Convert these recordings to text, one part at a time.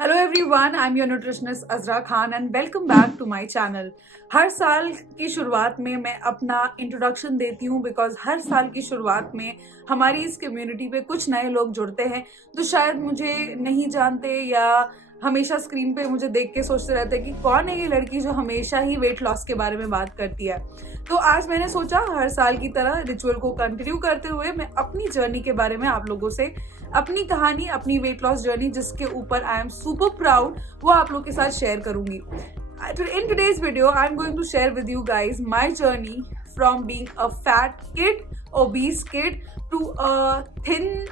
Hello everyone, I am your nutritionist Azra Khan and welcome back to my channel. हर साल की शुरुआत में मैं अपना इंट्रोडक्शन देती हूँ बिकॉज हर साल की शुरुआत में हमारी इस कम्युनिटी पे कुछ नए लोग जुड़ते हैं जो शायद मुझे नहीं जानते या हमेशा स्क्रीन पे मुझे देख के सोचते रहते हैं कि कौन है ये लड़की जो हमेशा ही वेट लॉस के बारे में बात करती है। तो आज मैंने सोचा हर साल की तरह रिचुअल को कंटिन्यू करते हुए मैं अपनी जर्नी के बारे में आप लोगों से अपनी कहानी, अपनी वेट लॉस जर्नी जिसके ऊपर आई एम सुपर प्राउड, वो आप लोग के साथ शेयर करूंगी। In today's video, I'm going to share with you guys my journey from being a fat kid, obese kid, to a thin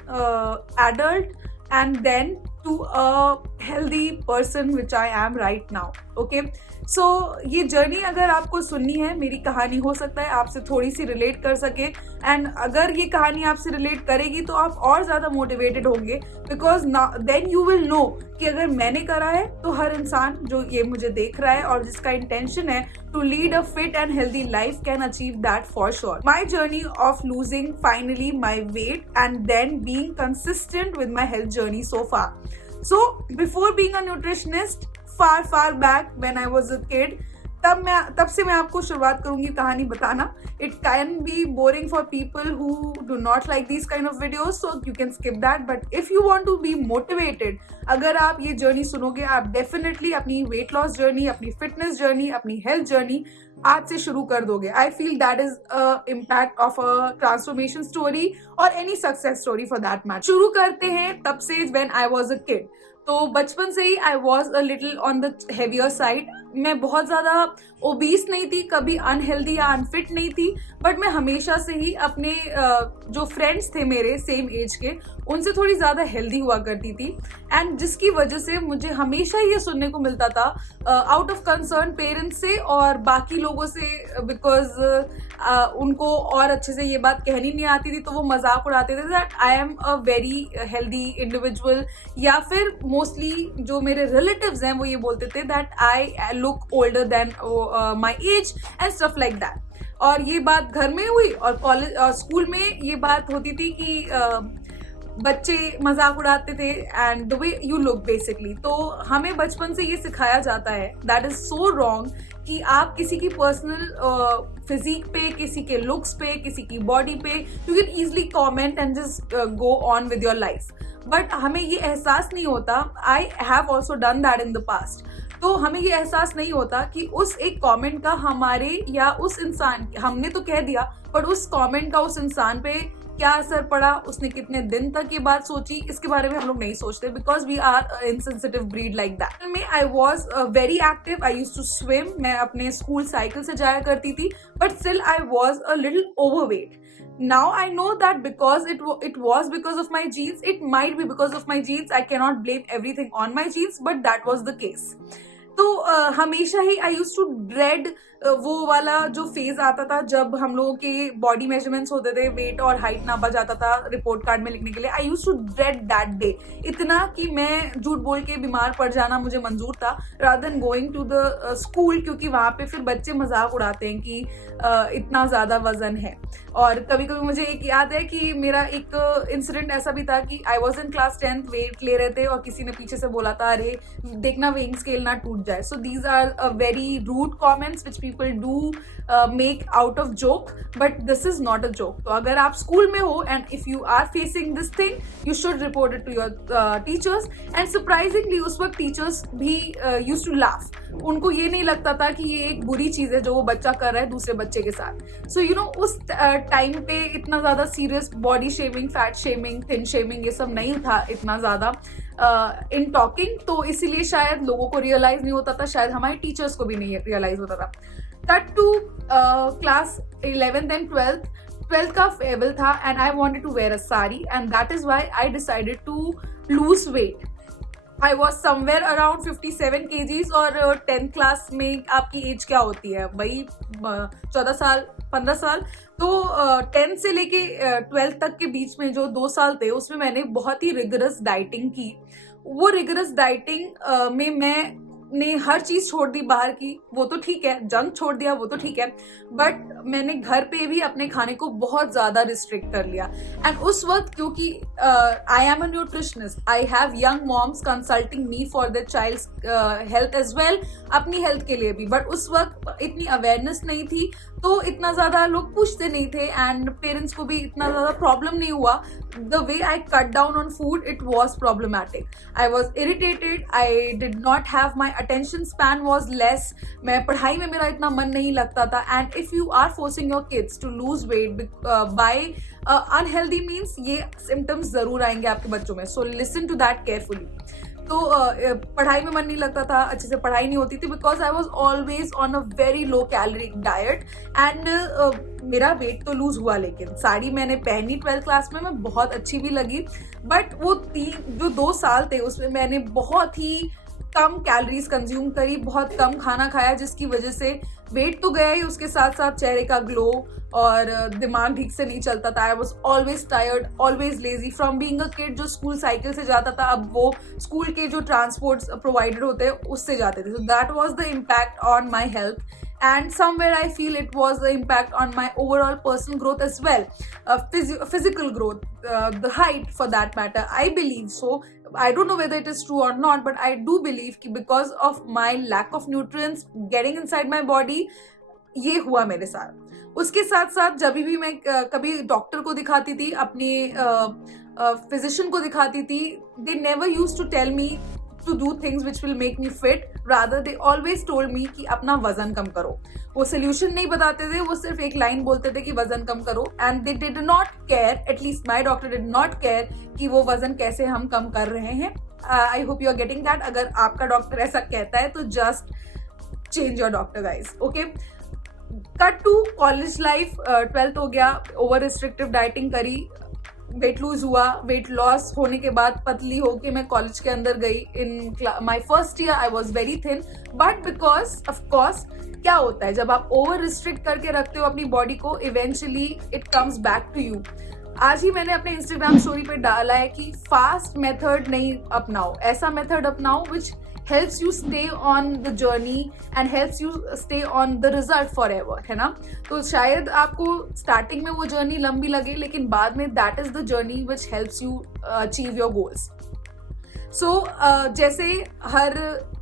adult, and then to a healthy person which I am right now. Okay, so ये journey अगर आपको सुननी है, मेरी कहानी हो सकता है आपसे थोड़ी सी रिलेट कर सके, एंड अगर ये कहानी आपसे रिलेट करेगी तो आप और ज़्यादा मोटिवेटेड होंगे because then you will know कि अगर मैंने करा है तो हर इंसान जो ये मुझे देख रहा है और जिसका इंटेंशन है to lead a fit and healthy life can achieve that for sure. My journey of losing finally my weight and then being consistent with my health journey so far. So before being a nutritionist, far back when I was a kid, तब से मैं आपको शुरुआत करूंगी कहानी बताना। It can be boring for people who do not like this kind of videos, so you can skip that, but if you want to be motivated, अगर आप ये जर्नी सुनोगे आप डेफिनेटली अपनी वेट लॉस जर्नी, अपनी fitness journey, अपनी health journey आज से शुरू कर दोगे। I feel that is impact of a transformation story और any success story for that matter. शुरू करते हैं तब से when I was a kid. तो बचपन से ही I was a little on the heavier side. मैं बहुत ज़्यादा ओबीस नहीं थी, कभी अनहेल्दी या अनफिट नहीं थी, बट मैं हमेशा से ही अपने जो फ्रेंड्स थे मेरे सेम एज के, उनसे थोड़ी ज़्यादा हेल्दी हुआ करती थी। एंड जिसकी वजह से मुझे हमेशा ये सुनने को मिलता था आउट ऑफ कंसर्न पेरेंट्स से और बाकी लोगों से, बिकॉज उनको और अच्छे से ये बात कहनी नहीं आती थी, तो वो मजाक उड़ाते थे that I am a very healthy individual, या फिर मोस्टली जो मेरे रिलेटिव्स हैं वो ये बोलते थे that I look older than my age and stuff like that. और ये बात घर में हुई और कॉलेज और स्कूल में ये बात होती थी कि बच्चे मजाक उड़ाते थे and the way you look basically. तो हमें बचपन से ये सिखाया जाता है दैट इज सो रॉन्ग कि आप किसी की पर्सनल फिजिक पे, किसी के लुक्स पे, किसी की बॉडी पे you can easily comment and just go on with your life. But हमें ये एहसास नहीं होता, I have also done that in the past, तो हमें ये एहसास नहीं होता कि उस एक कमेंट का हमारे या उस इंसान, हमने तो कह दिया पर उस कमेंट का उस इंसान पे क्या असर पड़ा, उसने कितने दिन तक ये बात सोची, इसके बारे में हम लोग नहीं सोचते because we are insensitive breed like that. में I was very active, I use to swim, मैं अपने स्कूल साइकिल से जाया करती थी, but still I was a little overweight. Now I know that because it was because of my genes, it might be because of my genes, I cannot blame everything on my genes, but that was the case. तो हमेशा ही आई use to dread वो वाला जो phase आता था जब हम लोगों के बॉडी मेजरमेंट्स होते थे, वेट और हाइट नापा जाता था रिपोर्ट कार्ड में लिखने के लिए। I use to dread that day, इतना कि मैं झूठ बोल के बीमार पड़ जाना मुझे मंजूर था rather than going to the school, क्योंकि वहाँ पे फिर बच्चे मजाक उड़ाते हैं कि इतना ज़्यादा वजन है। और कभी कभी मुझे एक याद है कि मेरा एक इंसिडेंट ऐसा भी था कि I was in class 10th, weight ले रहे थे और किसी ने पीछे से बोला था अरे देखना वेइंग स्केल ना टूट जाए। So these are very rude comments which people do make out of joke, but this is not a joke. तो अगर आप स्कूल में हो and if you are facing this thing you should report it to your teachers. And surprisingly उस वक्त teachers भी use to laugh, उनको ये नहीं लगता था कि ये एक बुरी चीज है जो वो बच्चा कर रहा है दूसरे बच्चे के साथ। सो यू नो उस टाइम पे इतना ज्यादा serious body shaming, fat shaming, thin shaming ये सब नहीं था इतना ज्यादा इन टॉकिंग, तो इसीलिए शायद लोगों को रियलाइज नहीं होता था, शायद हमारे टीचर्स को भी नहीं रियलाइज होता था। Cut to class 11th and 12th का फेयरवेल था and I wanted to wear a sari and that is why I decided to lose weight. I was somewhere around 57 kgs और 10th क्लास में आपकी एज क्या होती है भाई, 14 साल 15 साल। तो 10th से लेके 12th तक के बीच में जो 2 साल थे उसमें मैंने बहुत ही रिगरस डाइटिंग की। वो रिगरस डाइटिंग में मैं ने हर चीज छोड़ दी बाहर की, वो तो ठीक है, जंक छोड़ दिया वो तो ठीक है, बट मैंने घर पे भी अपने खाने को बहुत ज्यादा रिस्ट्रिक्ट कर लिया। एंड उस वक्त क्योंकि I am a nutritionist, I have young moms consulting me for the child's health as well, अपनी हेल्थ के लिए भी, बट उस वक्त इतनी अवेयरनेस नहीं थी, तो इतना ज्यादा लोग पूछते नहीं थे एंड पेरेंट्स को भी इतना ज्यादा प्रॉब्लम नहीं हुआ। The way I cut down on food, it was problematic, I was irritated, I did not have my attention span was less, मैं पढ़ाई में मेरा इतना मन नहीं लगता था। And if you are forcing your kids to lose weight by unhealthy means, ये सिम्टम्स जरूर आएंगे आपके बच्चों में, so listen to that carefully. तो पढ़ाई में मन नहीं लगता था, अच्छे से पढ़ाई नहीं होती थी, because I was always on a very low calorie diet and मेरा वेट तो लूज हुआ। लेकिन साड़ी मैंने पहनी 12th क्लास में, मैं बहुत अच्छी भी लगी, बट वो जो 2 साल थे उसमें मैंने बहुत ही कम कैलोरीज कंज्यूम करी, बहुत कम खाना खाया, जिसकी वजह से वेट तो गया ही, उसके साथ साथ चेहरे का ग्लो और दिमाग ठीक से नहीं चलता था। I was always tired, always lazy from being a kid जो स्कूल साइकिल से जाता था, अब वो स्कूल के जो ट्रांसपोर्ट प्रोवाइडर होते हैं उससे जाते थे। So that was the impact on my health and somewhere I feel it was the impact on my overall personal growth as well, physical growth, the height for that matter, I believe so. I don't know whether it is true or not, but I do believe कि because of my lack of nutrients getting inside my body, ये हुआ मेरे साथ। उसके साथ साथ जब भी मैं कभी डॉक्टर को दिखाती थी, अपने फिजिशियन को दिखाती थी, they never used to tell me to do things which will make me fit, rather they always told me कि अपना वजन कम करो। वो सोल्यूशन नहीं बताते थे, वो सिर्फ एक लाइन बोलते थे कि वजन कम करो, and they did not care, at least my doctor did not care कि वो वजन कैसे हम कम कर रहे हैं। I hope you are getting that। अगर आपका डॉक्टर ऐसा कहता है तो just change your doctor guys, okay। Cut to college life, 12th हो गया, ओवर रिस्ट्रिक्टिव डाइटिंग करी, वेट लूज हुआ, वेट लॉस होने के बाद पतली होके मैं कॉलेज के अंदर गई। In my first year I was very thin, but because of course क्या होता है जब आप ओवर रिस्ट्रिक्ट करके रखते हो अपनी बॉडी को, eventually it comes back to you. आज ही मैंने अपने इंस्टाग्राम स्टोरी पे डाला है कि फास्ट मेथड नहीं अपनाओ, ऐसा मेथड अपनाओ विच helps you stay on the journey and helps you stay on the result forever, है ना। तो शायद आपको स्टार्टिंग में वो जर्नी लंबी लगे, लेकिन बाद में that is the journey which helps you achieve your goals। सो जैसे हर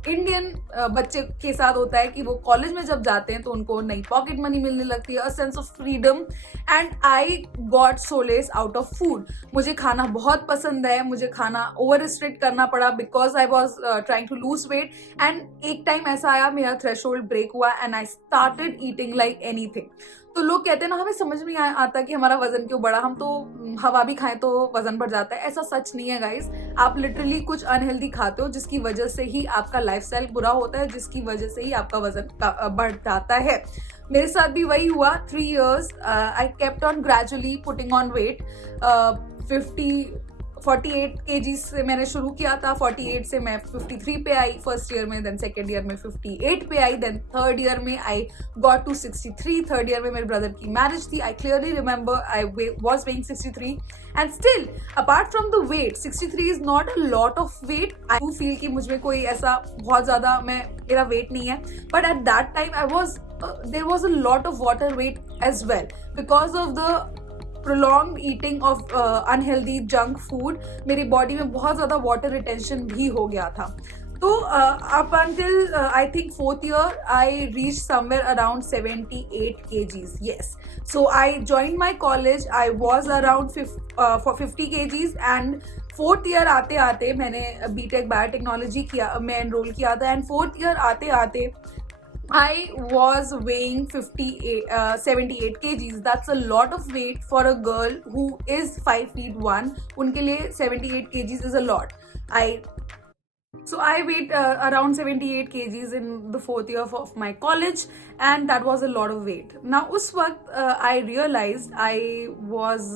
इंडियन बच्चे के साथ होता है कि वो कॉलेज में जब जाते हैं तो उनको नई पॉकेट मनी मिलने लगती है, a sense of freedom, and I got solace out of food. मुझे खाना बहुत पसंद है, मुझे खाना ओवर रिस्ट्रिक्ट करना पड़ा because I was trying to lose weight, and एक टाइम ऐसा आया मेरा थ्रेशोल्ड ब्रेक हुआ and I started eating like anything. तो लोग कहते हैं ना, हमें समझ में नहीं आता कि हमारा वजन क्यों बढ़ा, हम तो हवा भी खाएं तो वजन बढ़ जाता है। ऐसा सच नहीं है गाइस, आप लिटरली कुछ अनहेल्दी खाते हो जिसकी वजह से ही आपका लाइफस्टाइल बुरा होता है, जिसकी वजह से ही आपका वजन बढ़ जाता है। मेरे साथ भी वही हुआ। 3 years I kept on gradually putting on weight. 48 kgs से मैंने शुरू किया था, 48 से मैं 53 पे आई फर्स्ट ईयर में, देन सेकेंड ईयर में 58 पे आई, देन थर्ड ईयर में I got to 63। Third year में मेरे ब्रदर की मैरिज थी, I clearly remember I was weighing 63, and still apart from the weight 63 is not a lot of weight. I do feel कि मुझ में कोई ऐसा बहुत ज्यादा मेरा वेट नहीं है, but at that time I was there was a lot of water weight as well because of the prolonged eating of unhealthy junk food। मेरी बॉडी में बहुत ज्यादा वाटर रिटेंशन भी हो गया था। तो up until I think 4th year I reached somewhere around 78 kgs, yes। So I joined my college, I was around 50 kgs, and 4th year आते आते मैंने बीटेक बायोटेक्नोलॉजी किया, मैं एनरोल किया था, एंड 4th year आते आते I was weighing 78 kgs. That's a lot of weight for a girl who is 5 feet 1. उनके लिए 78 kgs is a lot. So I weighed around 78 kgs in the 4th year of my college, and that was a lot of weight. Now उस वक्त I realized I was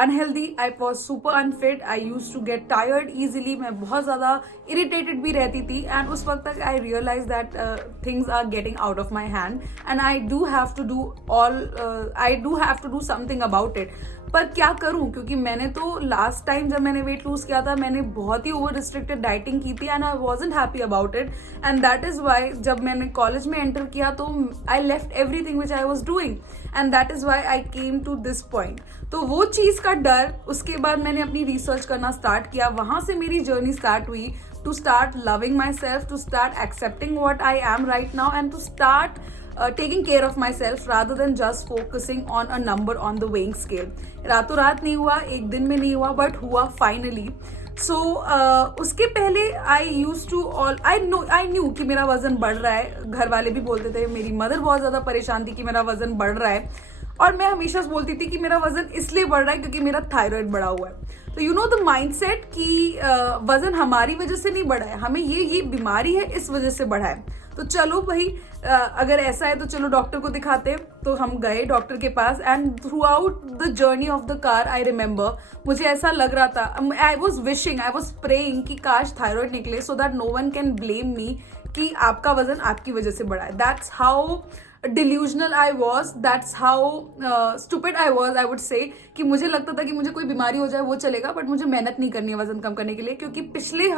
unhealthy, I was super unfit, I used to get tired easily, मैं बहुत ज़्यादा irritated भी रहती थी, and उस वक्त तक I realized that things are getting out of my hand and I do have to do something about it। पर क्या करूं, क्योंकि मैंने तो लास्ट टाइम जब मैंने वेट लूज किया था मैंने बहुत ही ओवर रिस्ट्रिक्टेड डाइटिंग की थी and I wasn't happy about it, and that is why जब मैंने कॉलेज में एंटर किया तो I left everything which I was doing, and that is why I came to this point. तो वो चीज का डर, उसके बाद मैंने अपनी रिसर्च करना स्टार्ट किया, वहां से मेरी जर्नी स्टार्ट हुई to start loving myself, to start accepting what I am right now, and to start taking care of myself rather than just focusing on a number on the weighing scale. रातों रात नहीं हुआ, एक दिन में नहीं हुआ, but हुआ finally. So उसके पहले I knew कि मेरा वजन बढ़ रहा है। घर वाले भी बोलते थे, मेरी मदर बहुत ज्यादा परेशान थी कि मेरा वजन बढ़ रहा है, और मैं हमेशा बोलती थी कि मेरा वजन इसलिए बढ़ रहा है क्योंकि मेरा थायराइड बढ़ा हुआ है। तो यू नो द माइंडसेट कि वजन हमारी वजह से नहीं बढ़ा है, हमें ये बीमारी है इस वजह से बढ़ा है। तो चलो भाई, अगर ऐसा है तो चलो डॉक्टर को दिखाते। तो हम गए डॉक्टर के पास, and throughout the journey of the car I remember मुझे ऐसा लग रहा था, आई वॉज प्रेइंग कि काश थायराइड निकले so that no one can blame me कि आपका वजन आपकी वजह से बढ़ा है। That's how delusional I was, that's how stupid I was, I would say, कि मुझे लगता था कि मुझे कोई बीमारी हो जाए वो चलेगा, बट मुझे मेहनत नहीं करनी है वजन कम करने के लिए, क्योंकि पिछले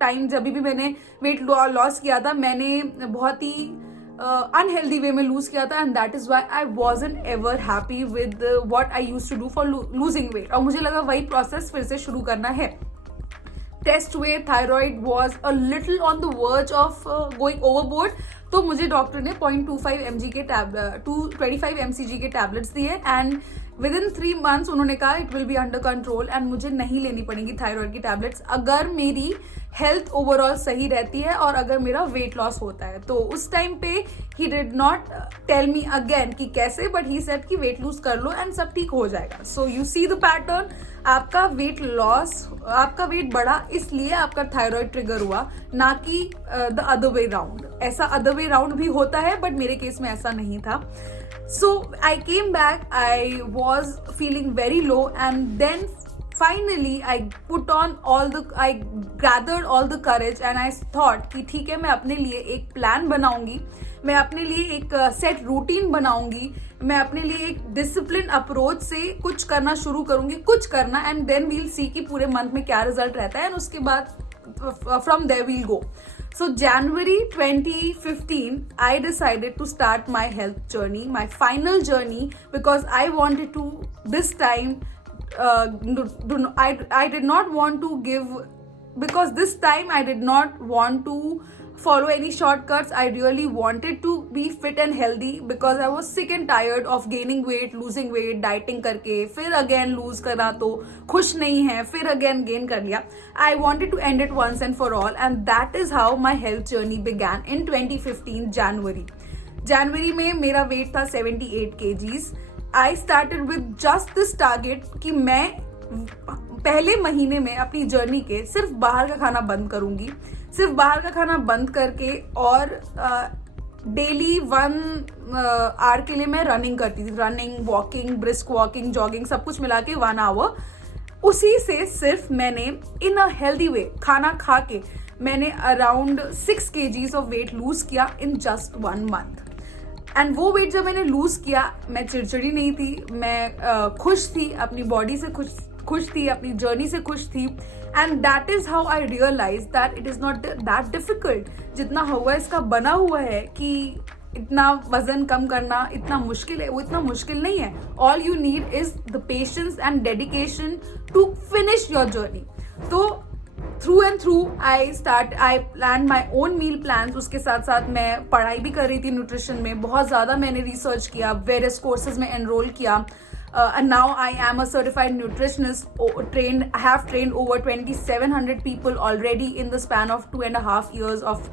टाइम जब भी मैंने वेट लॉस किया था मैंने बहुत ही अनहेल्दी वे में लूज किया था, and that is why I wasn't ever happy with what I use to do for losing weight, और मुझे लगा वही प्रोसेस फिर से शुरू करना है। टेस्ट हुए, thyroid was a little on the verge of going overboard, तो मुझे डॉक्टर ने 0.25 mg के 225 mcg के टैबलेट्स दिए, एंड विद इन 3 months उन्होंने कहा it will be under control, and मुझे नहीं लेनी पड़ेगी थायराइड की टैबलेट्स अगर मेरी हेल्थ ओवरऑल सही रहती है और अगर मेरा वेट लॉस होता है। तो उस टाइम पे ही did not tell me again कि कैसे, बट ही सेड कि वेट लूज कर लो एंड सब ठीक हो जाएगा। So you see the pattern, आपका वेट लॉस, आपका वेट बढ़ा इसलिए आपका थायराइड ट्रिगर हुआ, ना कि द अदर वे राउंड। ऐसा अदर वे राउंड भी होता है, बट मेरे केस में ऐसा नहीं था। So I came back, I was feeling very low, and then finally I gathered all the courage and I thought कि ठीक है, मैं अपने लिए एक प्लान बनाऊंगी, मैं अपने लिए एक सेट रूटीन बनाऊंगी, मैं अपने लिए एक डिसिप्लिन अप्रोच से कुछ करना शुरू करूंगी, कुछ करना, एंड देन वील सी कि पूरे मंथ में क्या रिजल्ट रहता है, एंड उसके बाद from there we'll go. So January 2015, I decided to start my health journey, my final journey, because I wanted to this time, I did not want to give, because this time I did not want to follow any shortcuts. I really wanted to be fit and healthy because I was sick and tired of gaining weight, losing weight, dieting करके फिर again lose करा तो खुश नहीं है, फिर again gain कर लिया. I wanted to end it once and for all, and that is how my health journey began in 2015 January में मेरा weight था 78 kgs. I started with just this target कि मैं पहले महीने में अपनी जर्नी के सिर्फ बाहर का खाना बंद करूंगी, सिर्फ बाहर का खाना बंद करके, और डेली 1 आवर के लिए मैं रनिंग करती थी, running, walking, brisk walking, jogging, सब कुछ मिला के 1 आवर। उसी से सिर्फ मैंने इन अ हेल्दी वे खाना खा के मैंने around 6 kgs of weight lose किया इन जस्ट 1 month। एंड वो वेट जब मैंने लूज किया, मैं चिड़चिड़ी नहीं थी, मैं खुश थी, अपनी बॉडी से खुश थी, अपनी जर्नी से खुश थी, and that is how I realize that it is not that difficult. जितना हुआ इसका बना हुआ है कि इतना वजन कम करना इतना मुश्किल है, वो इतना मुश्किल नहीं है। All you need is the patience and dedication to finish your journey. तो through and through I plan my own meal plan. उसके साथ साथ मैं पढ़ाई भी कर रही थी न्यूट्रिशन में, बहुत ज़्यादा मैंने रिसर्च किया, वेरियस कोर्सेज में एनरोल किया, and now I am a certified nutritionist, I have trained over 2700 people already in the span of 2.5 years of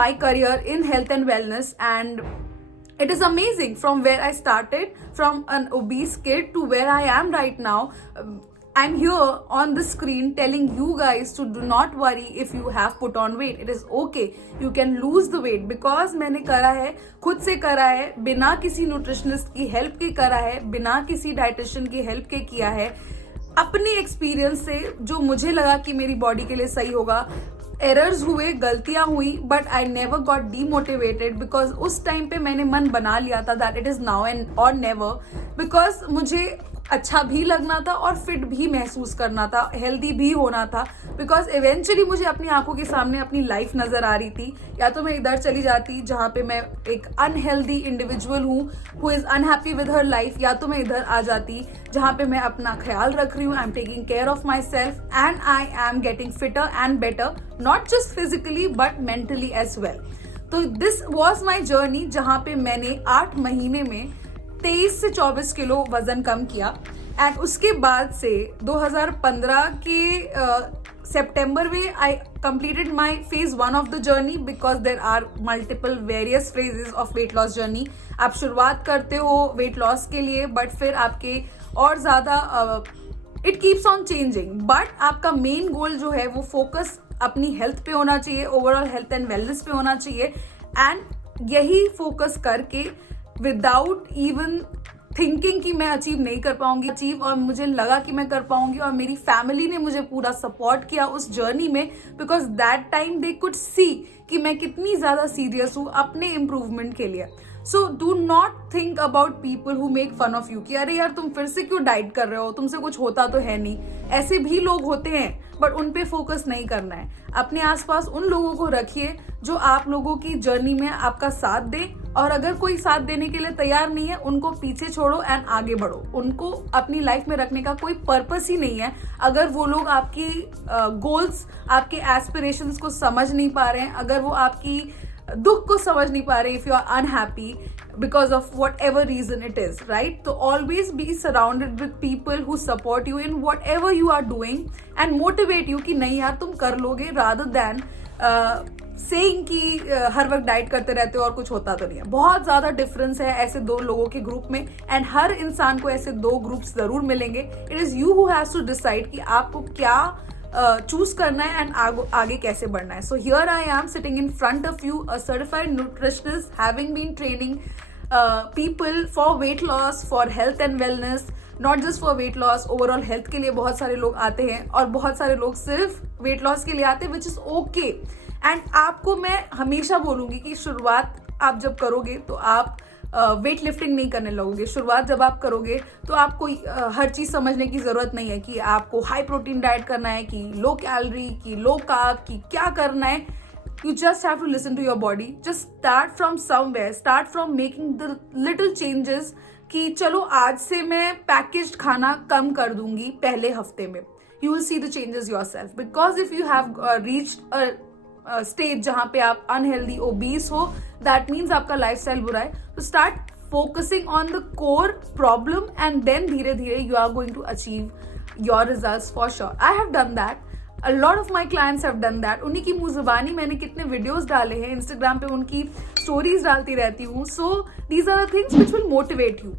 my career in health and wellness, and it is amazing from where I started, from an obese kid to where I am right now. I'm here on the screen telling you guys to do not worry if you have put on weight. It is okay. You can lose the weight because मैंने करा है, खुद से करा है, बिना किसी nutritionist की हेल्प के करा है, बिना किसी डाइटिशियन की हेल्प के किया है, अपनी एक्सपीरियंस से जो मुझे लगा कि मेरी बॉडी के लिए सही होगा। एरर्स हुए, गलतियां हुई, but I never got demotivated because उस टाइम पे मैंने मन बना लिया था that it is now and और नेवर, बिकॉज मुझे अच्छा भी लगना था और फिट भी महसूस करना था, हेल्दी भी होना था, बिकॉज इवेंचुअली मुझे अपनी आंखों के सामने अपनी लाइफ नजर आ रही थी। या तो मैं इधर चली जाती जहाँ पे मैं एक अनहेल्दी इंडिविजुअल हूँ who is unhappy with her life, या तो मैं इधर आ जाती जहाँ पे मैं अपना ख्याल रख रही हूँ, I am taking care of myself and I am getting fitter and better, not just physically but mentally as well. तो दिस वॉज माई जर्नी, जहाँ पे मैंने 8 महीने में 23 से 24 किलो वजन कम किया। एंड उसके बाद से 2015 के सितंबर में I completed my phase 1 of the journey, because there are multiple various phases of weight loss journey. आप शुरुआत करते हो वेट लॉस के लिए, बट फिर आपके और ज्यादा it keeps on changing, but आपका मेन गोल जो है वो फोकस अपनी हेल्थ पे होना चाहिए, ओवरऑल हेल्थ एंड वेलनेस पे होना चाहिए। एंड यही फोकस करके विदाउट इवन थिंकिंग कि मैं अचीव नहीं कर पाऊंगी अचीव, और मुझे लगा कि मैं कर पाऊंगी, और मेरी फैमिली ने मुझे पूरा सपोर्ट किया उस जर्नी में, because that time they could see कि मैं कितनी ज्यादा सीरियस हूँ अपने इम्प्रूवमेंट के लिए। So do not think about people who make fun of you कि अरे यार तुम फिर से क्यों डाइट कर रहे हो, तुमसे कुछ होता तो है नहीं। ऐसे भी लोग होते हैं, बट उन पे फोकस नहीं करना है। अपने आसपास उन लोगों को रखिए जो आप लोगों की जर्नी में आपका साथ दे, और अगर कोई साथ देने के लिए तैयार नहीं है उनको पीछे छोड़ो एंड आगे बढ़ो। उनको अपनी लाइफ में रखने का कोई पर्पस ही नहीं है अगर वो लोग आपकी गोल्स, आपके एस्पिरेशंस को समझ नहीं पा रहे हैं, अगर वो आपकी दुख को समझ नहीं पा रहे, if you are unhappy because of whatever reason it is, right? So always be surrounded with people who support you in whatever you are doing and motivate you कि नहीं यार तुम कर लोगे, rather than saying कि हर वक्त diet करते रहते हो और कुछ होता तो नहीं है। बहुत ज्यादा डिफरेंस है ऐसे दो लोगों के ग्रुप में, एंड हर इंसान को ऐसे दो ग्रुप्स जरूर मिलेंगे। It is you who has to decide कि आपको क्या चूज करना है एंड आगे कैसे बढ़ना है। So here I am sitting in front of you, a certified nutritionist having been training people for weight loss, for health and wellness, not just for weight loss, overall health के लिए बहुत सारे लोग आते हैं और बहुत सारे लोग सिर्फ weight loss के लिए आते हैं, which is okay। and आपको मैं हमेशा बोलूंगी कि शुरुआत आप जब करोगे तो आप वेट लिफ्टिंग नहीं करने लगोगे। शुरुआत जब आप करोगे तो आपको हर चीज समझने की जरूरत नहीं है कि आपको हाई प्रोटीन डाइट करना है कि लो कैलोरी की लो कार्ब की क्या करना है। You just have to listen to your body. Just start from somewhere. Start from making the little changes कि चलो आज से मैं पैकेज्ड खाना कम कर दूंगी पहले हफ्ते में। You will see the changes yourself. Because if you have reached a stage जहाँ पे आप unhealthy, obese हो, that means आपका lifestyle बुरा है। So start focusing on the core problem and then धीरे धीरे you are going to achieve your results for sure. I have done that. A lot of my clients have done that. उन्हीं की मुंह जुबानी मैंने कितने वीडियोस डाले हैं, इंस्टाग्राम पे उनकी स्टोरीज डालती रहती हूँ। So these are the things which will motivate you.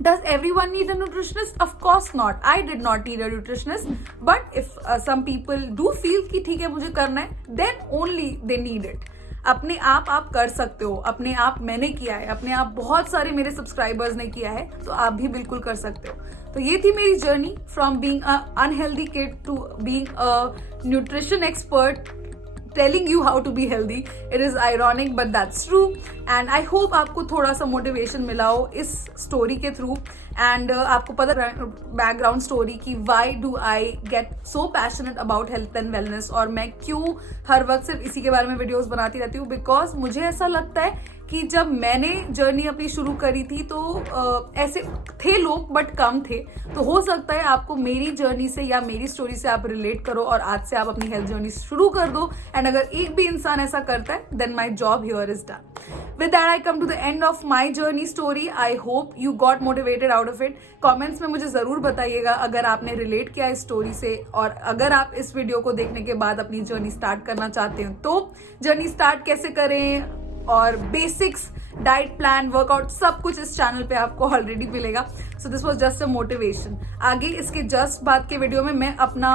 Does everyone need a nutritionist? Of course not. I did not need a nutritionist. But if some people do feel कि ठीक है मुझे करना है, then only they need it. अपने आप कर सकते हो, अपने आप मैंने किया है, अपने आप बहुत सारे मेरे सब्सक्राइबर्स ने किया है, तो आप भी बिल्कुल कर सकते हो। तो ये थी मेरी journey from being a unhealthy kid to being a nutrition expert telling you how to be healthy. It is ironic but that's true, and I hope आपको थोड़ा सा मोटिवेशन मिला हो इस स्टोरी के थ्रू, एंड आपको पता बैकग्राउंड स्टोरी कि why do I get so passionate about health and wellness, और मैं क्यों हर वक्त सिर्फ इसी के बारे में वीडियोस बनाती रहती हूँ। बिकॉज मुझे ऐसा लगता है कि जब मैंने जर्नी अपनी शुरू करी थी तो ऐसे थे लोग बट कम थे। तो हो सकता है आपको मेरी जर्नी से या मेरी स्टोरी से आप रिलेट करो और आज से आप अपनी हेल्थ जर्नी शुरू कर दो, एंड अगर एक भी इंसान ऐसा करता है then my job here is done. With that, I come to the end of my journey story. I hope you got motivated out of it. Comments में मुझे जरूर बताइएगा अगर आपने रिलेट किया इस स्टोरी से, और अगर आप इस वीडियो को देखने के बाद अपनी जर्नी स्टार्ट करना चाहते हो तो जर्नी स्टार्ट कैसे करें, और बेसिक्स, डाइट प्लान, वर्कआउट, सब कुछ इस चैनल पे आपको ऑलरेडी मिलेगा। So this was just a motivation. आगे इसके जस्ट बाद के वीडियो में मैं अपना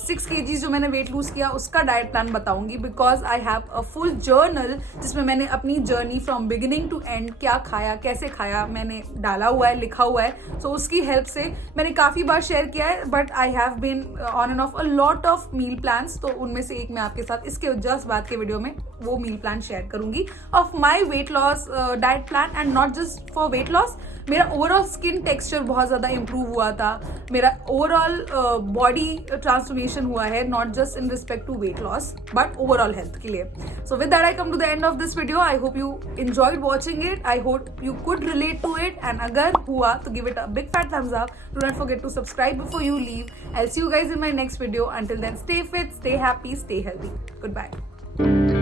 6 kg जो मैंने वेट लूज किया उसका डाइट प्लान बताऊंगी, because I have a full journal जिसमें मैंने अपनी journey from beginning to end क्या खाया कैसे खाया मैंने डाला हुआ है, लिखा हुआ है। सो उसकी हेल्प से मैंने काफी बार शेयर किया है, but I have been on and off a lot of meal plans, तो उनमें से एक मैं आपके साथ इसके जस्ट बाद के वीडियो में वो मील प्लान शेयर करूंगी। Of my weight loss diet plan and not just for weight loss. मेरा ओवरऑल स्किन टेक्सचर बहुत ज़्यादा इंप्रूव हुआ था, मेरा ओवरऑल बॉडी ट्रांसफॉर्मेशन हुआ है, not just in respect to weight loss but overall health के लिए. So with that I come to the end of this video. I hope you enjoyed watching it. I hope you could relate to it, and अगर हुआ तो give it a big fat thumbs up. Do not forget to subscribe before you leave. I'll see you guys in my next video. Until then, stay fit, stay happy, stay healthy. Goodbye.